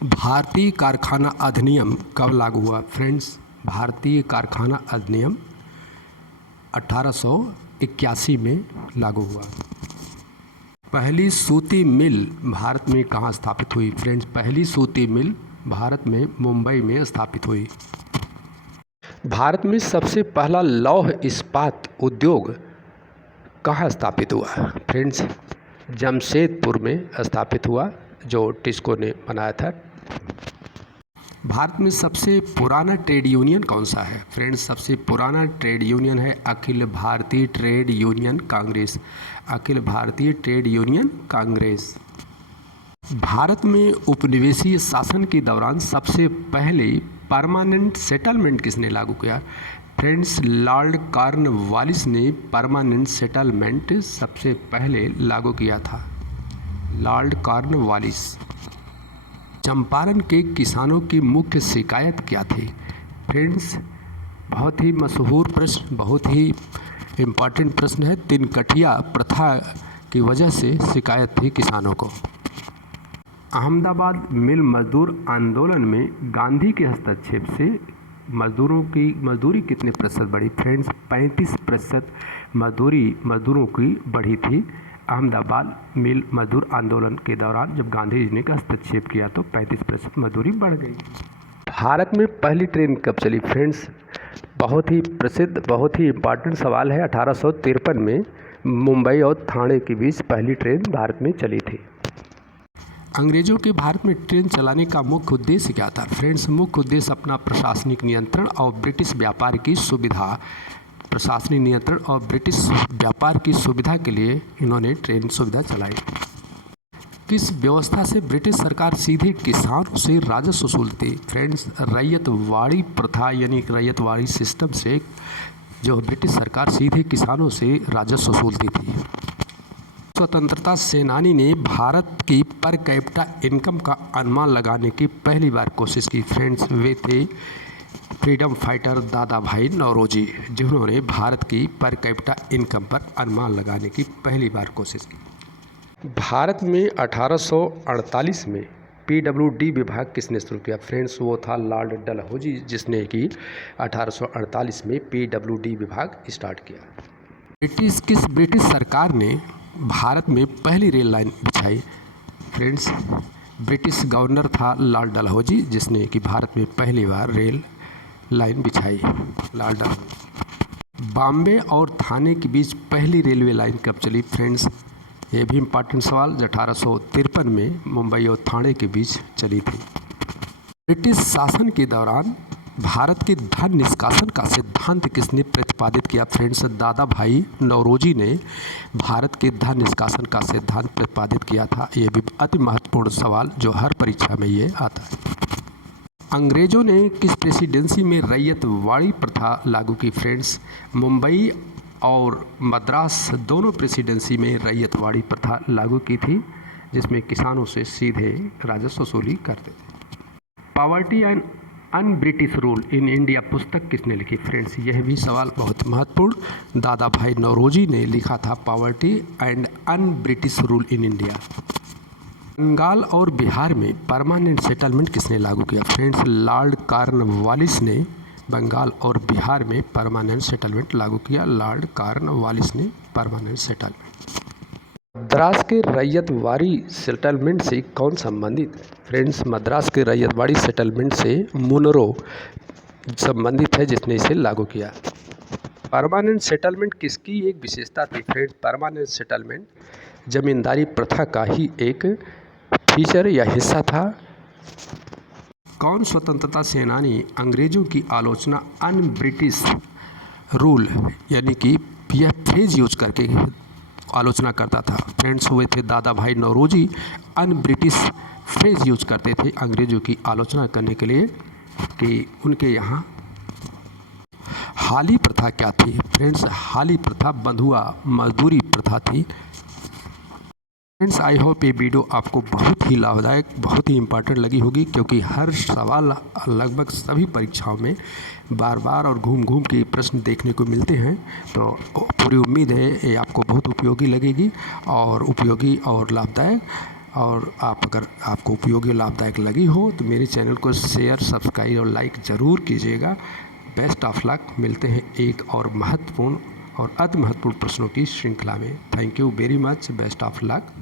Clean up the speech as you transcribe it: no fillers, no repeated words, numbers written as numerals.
भारतीय कारखाना अधिनियम कब लागू हुआ? फ्रेंड्स, भारतीय कारखाना अधिनियम 1881 में लागू हुआ। पहली सूती मिल भारत में कहाँ स्थापित हुई? फ्रेंड्स, पहली सूती मिल भारत में मुंबई में स्थापित हुई। भारत में सबसे पहला लौह इस्पात उद्योग कहाँ स्थापित हुआ? फ्रेंड्स, जमशेदपुर में स्थापित हुआ, जो टिस्को ने बनाया था। भारत में सबसे पुराना ट्रेड यूनियन कौन सा है? फ्रेंड्स, सबसे पुराना ट्रेड यूनियन है Akhil Bharatiya trade union Congress. Akhil Bharatiya trade union Congress. Bharat में उपनिवेशीय शासन के दौरान सबसे पहले परमानेंट सेटलमेंट किसने लागू किया? फ्रेंड्स, लॉर्ड कॉर्नवालिस ने परमानेंट सेटलमेंट सबसे पहले लागू किया था। Lord Cornwallis. चंपारण के किसानों की मुख्य शिकायत क्या थी? फ्रेंड्स, बहुत ही मशहूर प्रश्न, बहुत ही इम्पॉर्टेंट प्रश्न है। तिनकठिया प्रथा की वजह से शिकायत थी किसानों को। अहमदाबाद मिल मजदूर आंदोलन में गांधी के हस्तक्षेप से मजदूरों की मजदूरी कितने प्रतिशत बढ़ी? फ्रेंड्स, 35% मजदूरों की बढ़ी थी। अहमदाबाद मिल मजदूर आंदोलन के दौरान जब गांधी जी ने हस्तक्षेप किया तो 35% मजदूरी बढ़ गई। भारत में पहली ट्रेन कब चली? फ्रेंड्स, बहुत ही प्रसिद्ध, बहुत ही इम्पॉर्टेंट सवाल है। 1853 में मुंबई और ठाणे के बीच पहली ट्रेन भारत में चली थी। अंग्रेजों के भारत में ट्रेन चलाने का मुख्य उद्देश्य क्या था? फ्रेंड्स, मुख्य उद्देश्य अपना प्रशासनिक नियंत्रण और ब्रिटिश व्यापार की सुविधा, प्रशासनिक नियंत्रण और ब्रिटिश व्यापार की सुविधा के लिए इन्होंने ट्रेन सुविधा चलाई। किस व्यवस्था से ब्रिटिश सरकार सीधे किसानों से राजस्व वसूलती? फ्रेंड्स, रैयतवाड़ी प्रथा यानी रैयतवाड़ी सिस्टम से जो ब्रिटिश सरकार सीधे किसानों से राजस्व वसूलती थी। स्वतंत्रता सेनानी ने भारत की पर कैपिटा इनकम का अनुमान लगाने की पहली बार कोशिश की। फ्रेंड्स, वे थे फ्रीडम फाइटर दादा भाई नौरोजी, जिन्होंने भारत की पर कैपिटा इनकम पर अनुमान लगाने की पहली बार कोशिश की। भारत में 1848 में PWD विभाग किसने शुरू किया? फ्रेंड्स, वो था लॉर्ड डलहौजी, जिसने कि 1848 में PWD विभाग स्टार्ट किया। किस ब्रिटिश सरकार ने भारत में पहली रेल लाइन बिछाई? फ्रेंड्स, ब्रिटिश गवर्नर था लॉर्ड डलहौजी, जिसने कि भारत में पहली बार रेल लाइन बिछाई। लॉर्ड डलहौजी। बॉम्बे और ठाणे के बीच पहली रेलवे लाइन कब चली? फ्रेंड्स, ये भी इम्पॉर्टेंट सवाल, 1853 में मुंबई और ठाणे के बीच चली थी। ब्रिटिश शासन के दौरान भारत के धन निष्कासन का सिद्धांत किसने प्रतिपादित किया? फ्रेंड्स, दादा भाई नौरोजी ने भारत के धन निष्कासन का सिद्धांत प्रतिपादित किया था। ये भी अति महत्वपूर्ण सवाल जो हर परीक्षा में ये आता है। अंग्रेजों ने किस प्रेसिडेंसी में रैयतवाड़ी प्रथा लागू की? फ्रेंड्स, मुंबई और मद्रास दोनों प्रेसिडेंसी में रैयतवाड़ी प्रथा लागू की थी, जिसमें किसानों से सीधे राजस्व वसूली करते थे। Poverty and un British rule in India पुस्तक किसने लिखी? फ्रेंड्स, यह भी सवाल बहुत महत्वपूर्ण, दादा भाई नौरोजी ने लिखा था poverty and un British rule in India. Bengal और बिहार में परमानेंट सेटलमेंट किसने लागू किया? फ्रेंड्स, लॉर्ड कॉर्नवालिस ने बंगाल और बिहार में परमानेंट सेटलमेंट लागू किया। लॉर्ड कॉर्नवालिस ने परमानेंट सेटलमेंट। मद्रास के रैयतवाड़ी सेटलमेंट से कौन संबंधित? फ्रेंड्स, मद्रास के रैयतवाड़ी सेटलमेंट से मुनरो संबंधित है, जिसने इसे लागू किया। परमानेंट सेटलमेंट किसकी एक विशेषता थी? फ्रेंड्स, परमानेंट सेटलमेंट जमींदारी प्रथा का ही एक फीचर या हिस्सा था। कौन स्वतंत्रता सेनानी अंग्रेजों की आलोचना अन ब्रिटिश रूल यानी कि यह फ्रेज यूज करके आलोचना करता था? फ्रेंड्स, हुए थे Dadabhai Naoroji. Un British phrase use करते थे अंग्रेजों की आलोचना करने के लिए कि उनके यहाँ हाली प्रथा क्या थी? फ्रेंड्स, हाली प्रथा बंधुआ मजदूरी प्रथा थी। फ्रेंड्स, आई होप ये वीडियो आपको बहुत ही लाभदायक, बहुत ही इम्पॉर्टेंट लगी होगी, क्योंकि हर सवाल लगभग सभी परीक्षाओं में बार बार और घूम घूम के प्रश्न देखने को मिलते हैं। तो पूरी उम्मीद है ये आपको बहुत उपयोगी लगेगी और उपयोगी और लाभदायक और अगर आपको उपयोगी और लाभदायक लगी हो तो मेरे चैनल को शेयर, सब्सक्राइब और लाइक ज़रूर कीजिएगा। Best of luck. मिलते हैं एक और महत्वपूर्ण और अति महत्वपूर्ण प्रश्नों की श्रृंखला में। Thank you very much. Best of luck.